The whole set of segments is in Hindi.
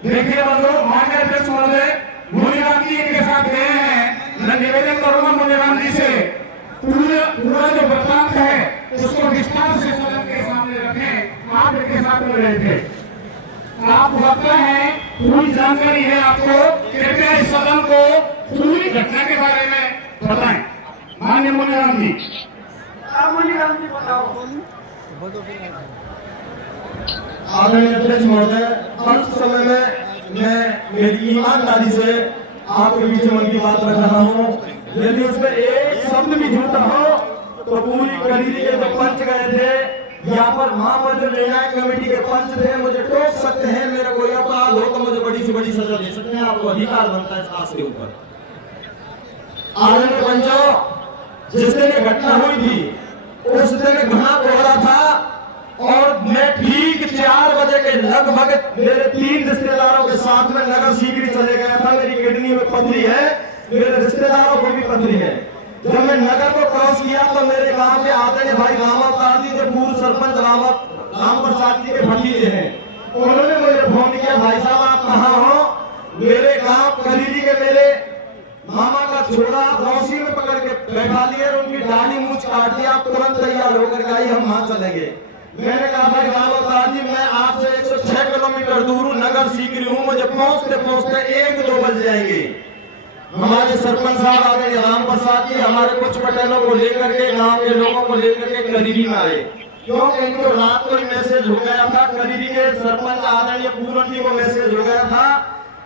देखिए बंधु, मान्य अध्यक्ष महोदय मुनिराम जी इनके साथ गए हैं। मैं निवेदन करूंगा मुनिराम जी से पूरा जो वृत्तांत है उसको विस्तार से सदन के सामने रखें। आप इनके साथ में रहे थे, आप वक्ता हैं, पूरी जानकारी है आपको। कृपया इस सदन को पूरी घटना के बारे में बताएं। माननीय मुनिराम जी। मुनिराम जी बताओ। आदरणीय अध्यक्ष महोदय, अंत समय में मैं मेरी ईमानदारी से आपके बीच मन की बात रख रहा हूँ। यदि उसमें एक शब्द भी झूठा हो तो पूरी करीरी के जो पंच गए थे यहाँ पर महामंत्र निर्णायक कमेटी के पंच थे, मुझे टोक सकते हैं। मेरा कोई अपराध हो तो मुझे बड़ी से बड़ी सजा दे सकते हैं। आपको अधिकार बनता है इस खास के ऊपर। आदरणीय पंचों, जिस दिन ये घटना हुई थी उस दिन घना कोहरा था और मैं ठीक 4 बजे के लगभग मेरे 3 रिश्तेदारों के साथ में नगर सीकरी चले गया था। मेरी किडनी में पथरी है, मेरे रिश्तेदारों को भी पथरी है। जब मैं नगर को क्रॉस किया तो मेरे गांव के आदरणीय भाई रामावतार जी, जो पूर्व सरपंच राम प्रसाद जी के भतीजे हैं, उन्होंने मुझे फोन किया, भाई साहब आप कहाँ हो? मेरे गांव करीरी के मेरे मामा का छोड़ा रौसी में पकड़ के बैठा लिए और उनकी दाढ़ी मूछ काट दिया। आप तुरंत तैयार होकर के आई, हम वहां चलेंगे। मैंने कहा भाई रामावतार जी, मैं आपसे 106 किलोमीटर दूर हूँ, नगर सीकरी हूँ, मुझे पहुंचते पहुंचते 1-2 बज जाएंगे। हमारे सरपंच साहब आ गए राम प्रसाद जी, हमारे कुछ पटेलों को लेकर के, गांव के लोगों को लेकर के करीरी में आए, क्योंकि इनको रात को ही मैसेज हो गया था। करीरी के सरपंच आदरणीय पूरन जी को मैसेज हो गया था,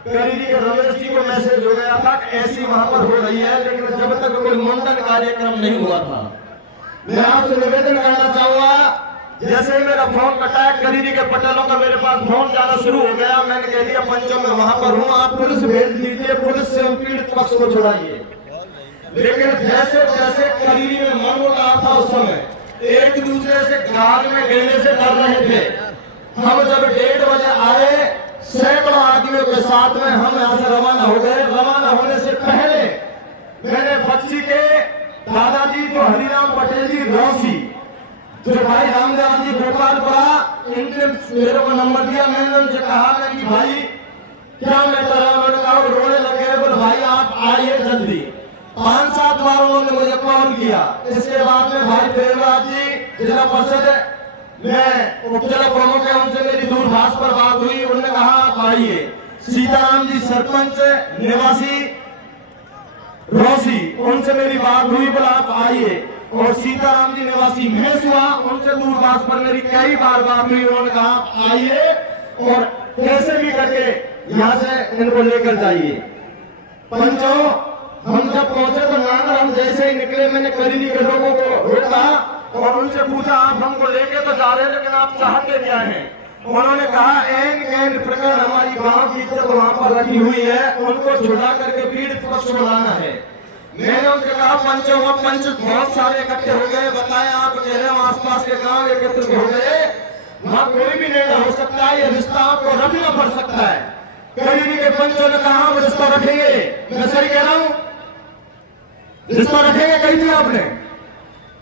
करीरी के रमेश जी को मैसेज हो गया था कि ऐसी वहां पर हो रही है, लेकिन जब तक कोई मुंडन कार्यक्रम नहीं हुआ था। मैं आपसे निवेदन करना चाहूंगा, जैसे ही मेरा फोन कटा, करीरी के पटेलों का मेरे पास फोन जाना शुरू हो गया। मैंने कह दिया पंचों में वहां पर हूँ, आप पुलिस भेज दीजिए, पुलिस से पीड़ित पक्ष को छुड़ाइए। लेकिन जैसे जैसे करीरी में मन हो रहा था उस समय एक दूसरे से गाल में गिरने से डर रहे थे। हम जब 1:30 बजे आए, सैकड़ों आदमियों के साथ में हम यहाँ से रवाना हो गए। रवाना होने से पहले मैंने बच्ची के दादाजी जो हरिराम पटेल जी रौसी, जो भाई रामदेव जी गोपालपुरा, इनने मेरे को नंबर दिया। मैंने उनसे कहा मैं कि भाई क्या मैं कहा, रोने लगे। बोले भाई आप आइए जल्दी। 5-7 बार उन्होंने मुझे कॉल किया। इसके बाद में भाई प्रेमराज जी जिला परिषद में उपजिला प्रमुख है, उनसे मेरी दूरभाष पर बात हुई। उन्होंने कहा आप आइए। सीताराम जी सरपंच निवासी रौसी, उनसे मेरी बात हुई, बोला आप आइए। और सीताराम जी निवासी महेशुआ, उनसे दूरभाष पर मेरी कई बार बात हुई। उन्होंने कहा आप आइए और कैसे भी करके यहाँ से इनको लेकर जाइए। पंचों, हम जब पहुंचे तो नागर हम जैसे ही निकले, मैंने करीरी के लोगों को रोका और उनसे पूछा आप हमको लेके तो जा रहे हैं, लेकिन आप चाहते क्या हैं? उन्होंने कहा एन प्रकरण हमारी गांव की इज्जत वहां पर रखी हुई है, उनको छुड़ा करके पीड़ित पक्ष को लाना है। मैंने उनसे कहा पंचों, पंच बहुत सारे इकट्ठे हो गए, बताएं आप कह रहे हो आसपास के गांव एकत्रित हो गए, वहां कोई भी निर्णय हो सकता है, ये रिश्ता आपको रखना पड़ सकता है। करीरी के पंचों ने कहा हम रिश्ता रखेंगे। मैं सही कह रहा हूं? रिश्ता रखेंगे कही थी आपने?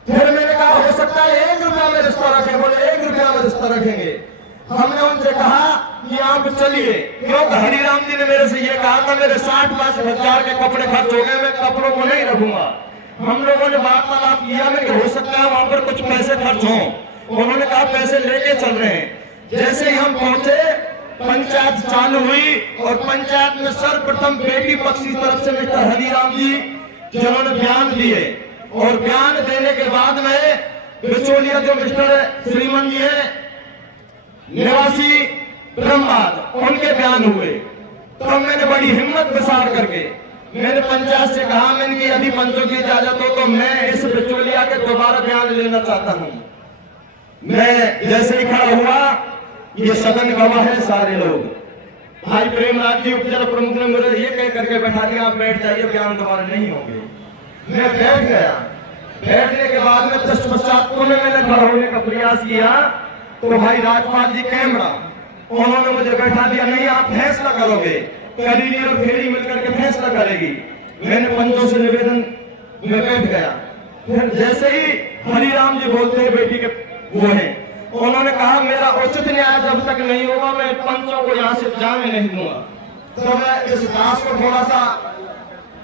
फिर मैंने कहा हो सकता है 1 रुपया में रिश्ता रखें। बोले 1 रुपया में रिश्ता रखेंगे। हमने उनसे कहा कि आप चलिए, क्योंकि हरिराम जी ने मेरे से ये कहा था मेरे 60-65 हजार के कपड़े खर्च हो गए, मैं कपड़ों को नहीं रखूंगा। हम लोगों ने वार्तालाप किया में कि हो सकता है वहां पर कुछ पैसे खर्च हों। उन्होंने कहा पैसे लेके चल रहे हैं। जैसे ही हम पहुंचे, पंचायत चालू हुई और पंचायत में सर्वप्रथम बेटी पक्ष की तरफ से मिस्टर हरिराम जी जिन्होंने बयान दिए, और बयान देने के बाद में बिचौलिया जो मिस्टर श्रीमन जी है निवासी ब्रह्माद, उनके बयान हुए। तो मैंने बड़ी हिम्मत विसार करके मैंने पंचायत से कहा, मैंने कि यदि पंचों की इजाजत हो तो मैं इस बिचौलिया के दोबारा बयान लेना चाहता हूं। मैं जैसे ही खड़ा हुआ, ये सदन गवाह है सारे लोग। भाई प्रेमराज जी उपजिला प्रमुख ने मुझे ये कह करके बैठा दिया आप बैठ जाइए, बयान दोबारा नहीं होंगे। मैं बैठ गया। बैठने के बाद में तत्पश्चात मैंने खड़ा होने का प्रयास किया तो भाई राजपाल जी कैमरा, उन्होंने मुझे बैठा दिया, नहीं आप फैसला करोगे, करीरी और फेरी मिलकर के फैसला करेगी। मैंने पंचों से निवेदन में बैठ गया। फिर जैसे ही हरिराम जी बोलते हैं बेटी के वो हैं, उन्होंने कहा मेरा उचित न्याय जब तक नहीं होगा मैं पंचों को यहाँ से जाने नहीं दूंगा। तो मैं इस दास को थोड़ा सा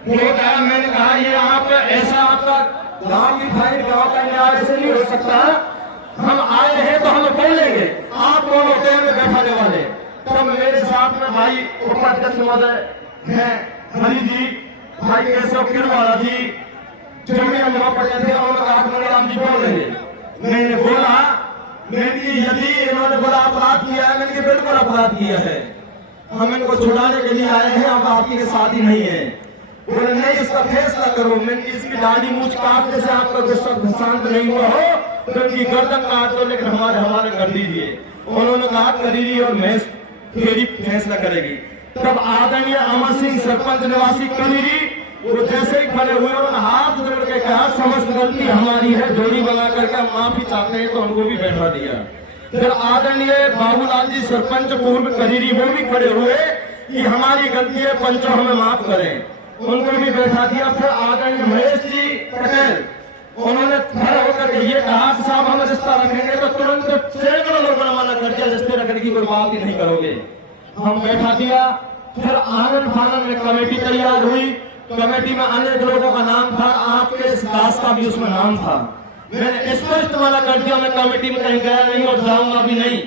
बताया, मैंने कहा ये आप ऐसा आपका गांव की फाइल गांव का न्याय ऐसे नहीं हो सकता, हम आए हैं तो हम बोलेंगे, आप कौन होते हैं बैठाने वाले। तब मेरे साथ में भाई उपाध्यक्ष महोदय हैं हरि जी, भाई केशव किरवाला जी, जमीन अनुभव पटेल थे, उन्होंने कहा मणिराम जी बोल रहे। मैंने बोला मैंने यदि इन्होंने बड़ा अपराध किया है, मैंने बिल्कुल अपराध किया है, हम इनको छुड़ाने के लिए आए हैं, हम आपकी के साथ ही नहीं है। बोले नहीं इसका फैसला करो। मैंने इसकी दाढ़ी मूछ काटने से आपका गुस्सा शांत नहीं हुआ हो तो इनकी गर्दन काट दो, लेकिन हमारे कर दीजिए। उन्होंने कहा करीरी और मैं फेरी फैसला करेगी। तब आदरणीय अमर सिंह सरपंच निवासी करीरी वो जैसे ही खड़े हुए उन्होंने हाथ जोड़ के कहा समस्त गलती हमारी है, जोड़ी बना करके माफी चाहते हैं, तो उनको भी बैठा दिया। फिर आदरणीय बाबूलाल जी सरपंच पूर्व करीरी वो भी खड़े हुए कि हमारी गलती है, पंचों हमें माफ करें, उनको भी बैठा दिया। फिर आदरणीय महेश जी पटेल उन्होंने खड़े होकर के ये कहा कि साहब हम रिश्ता रखेंगे, तो तुरंत सैकड़ों लोगों ने मना कर दिया, रिश्ते रखने की कोई बात ही नहीं करोगे, हम बैठा दिया। फिर आंगन फानन में कमेटी तैयार हुई, कमेटी में अनेक लोगों का नाम था, आपके इस दास का भी उसमें नाम था। मैंने स्पष्ट मना कर दिया, मैं कमेटी में कहीं गया नहीं और जाऊंगा भी नहीं,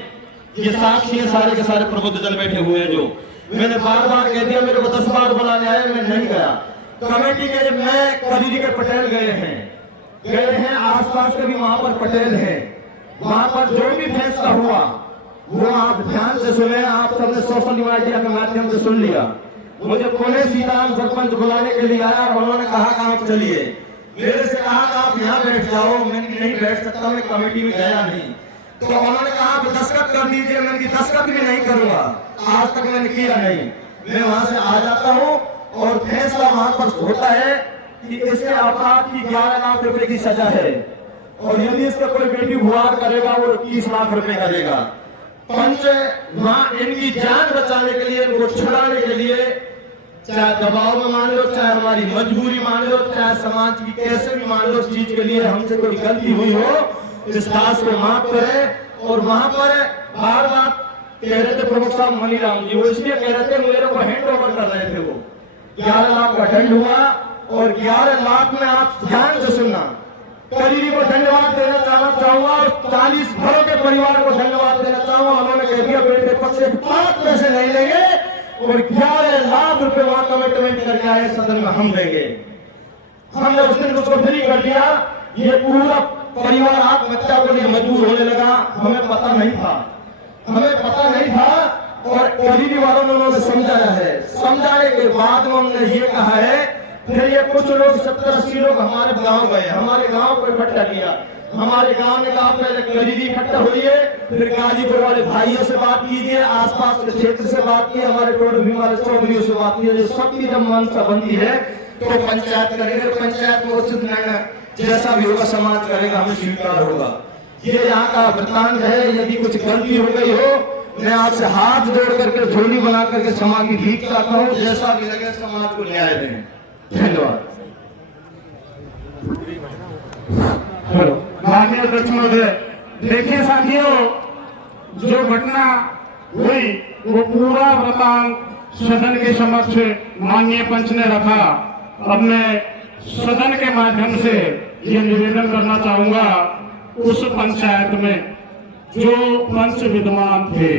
ये साक्षी है सारे के सारे प्रबुद्धजन बैठे हुए हैं। जो मैंने बार बार कह दिया, मेरे को 10 बार बुलाने आए, मैं नहीं गया। कमेटी के जब मैं करीरी के पटेल गए हैं, आसपास के भी वहां पर पटेल हैं, वहां पर जो भी फैसला हुआ वो आप ध्यान से सुने, आप सबने सोशल मीडिया के माध्यम से सुन लिया। मुझे पुणे सीताराम सरपंच बुलाने के लिए आया और उन्होंने कहा कि आप चलिए, मेरे से कहा कि आप यहाँ बैठ जाओ, मैं नहीं बैठ सकता, मैं कमेटी में गया नहीं। तो उन्होंने कहा आप दस्तखत कर दीजिए, मैंने दस्तखत भी नहीं करूंगा, आज तक मैंने किया नहीं, मैं वहां से आ जाता हूँ और फैसला वहां पर होता है कि इसके अपराध की 11 लाख रुपए की सजा है, और यदि इसका कोई बेटी गुहार करेगा वो 21 लाख रुपए करेगा। पंच वहां इनकी जान बचाने के लिए, इनको छुड़ाने के लिए, चाहे दबाव में मान लो, चाहे हमारी मजबूरी मान लो, चाहे समाज की कैसे भी मान लो, इस चीज के लिए हमसे कोई गलती हुई हो, इस दास को माफ करे। और वहां पर बार बार कह रहे थे प्रमुख साहब मणिराम जी, वो इसलिए कह रहे थे मेरे को हैंड ओवर कर रहे थे, वो 11 लाख का दंड हुआ, और 11 लाख में आप ध्यान से सुनना, करीरी को धन्यवाद देना चाहूंगा, 40 घरों के परिवार को धन्यवाद देना चाहूंगा। उन्होंने कह दिया बेटे पक्ष से 5 पैसे नहीं लेंगे, और 11 लाख रुपए वहां कमिटमेंट करके आए, सदन में हम देंगे। हमने उस दिन उसको फ्री कर दिया, ये पूरा परिवार आत्महत्या के लिए मजबूर होने लगा, हमें पता नहीं था, और करीबी वालों ने उन्होंने समझाया है। समझाने के बाद में हमने ये कहा है, फिर ये कुछ लोग 70-80 लोग हमारे गांव गए, हमारे गांव को इकट्ठा किया, हमारे गांव ने कहा पहले करीबी इकट्ठा हुई है, फिर गाजीपुर वाले भाइयों से बात कीजिए, आसपास के क्षेत्र से बात की, हमारे टोल भी वाले चौधरियों से बात की, सबकी जब मानसा बनती है तो पंचायत करेंगे, पंचायत में उचित निर्णय जैसा भी होगा समाज करेगा, हमें स्वीकार होगा। ये यहाँ का वृत्तांत है। यदि कुछ गलती हो गई हो, मैं आपसे हाथ जोड़ करके झोली बना करके समाज की भीख चाहता हूँ, जैसा भी लगे समाज को न्याय दें। धन्यवाद। माननीय अध्यक्ष महोदय, देखिए साथियों, जो घटना हुई वो पूरा वृत्तांत सदन के समक्ष माननीय पंच ने रखा। अब मैं सदन के माध्यम से ये निवेदन करना चाहूंगा, उस पंचायत में जो पंच विद्यमान थे,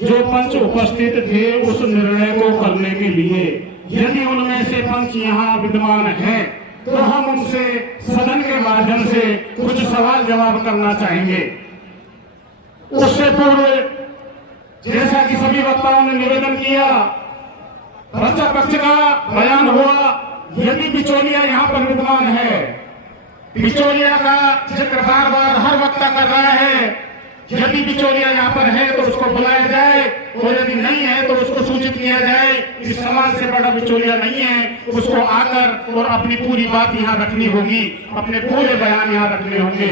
जो पंच उपस्थित थे उस निर्णय को करने के लिए, यदि उनमें से पंच यहाँ विद्यमान हैं तो हम उनसे सदन के माध्यम से कुछ सवाल जवाब करना चाहेंगे। उससे पूर्व जैसा कि सभी वक्ताओं ने निवेदन किया, बच्चा पक्ष का बयान हुआ, यदि बिचौलिया यहाँ पर विद्यमान है, बिचौलिया का जिक्र बार बार हर वक्ता कर रहा है, यदि बिचौलिया यहाँ पर है तो उसको बुलाया जाए, और यदि नहीं है तो उसको सूचित किया जाए। इस समाज से बड़ा बिचौलिया नहीं है, उसको आकर और अपनी पूरी बात यहाँ रखनी होगी, अपने पूरे बयान यहाँ रखने होंगे।